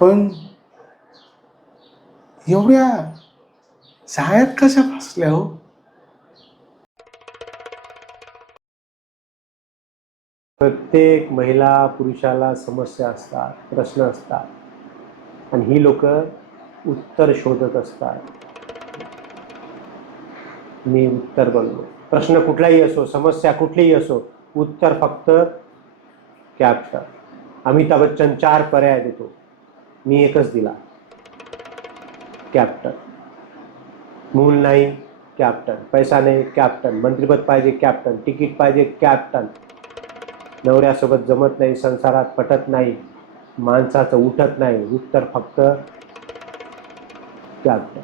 पण एवढ्या जाळ्यात कशा फसल्या हो? प्रत्येक महिला पुरुषाला समस्या असतात, प्रश्न असतात आणि ही लोक उत्तर शोधत असतात. मी उत्तर बनलो. प्रश्न कुठलाही असो, समस्या कुठलीही असो, उत्तर फक्त कॅप्टन. अमिताभ बच्चन 4 पर्याय देतो, मी एकच दिला, कॅप्टन. मूल नाही, कॅप्टन. पैसा नाही, कॅप्टन. मंत्रिपद पाहिजे, कॅप्टन. तिकीट पाहिजे, कॅप्टन. नवऱ्यासोबत जमत नाही, संसारात पटत नाही, माणसाचं उठत नाही, उत्तर फक्त कॅप्टन.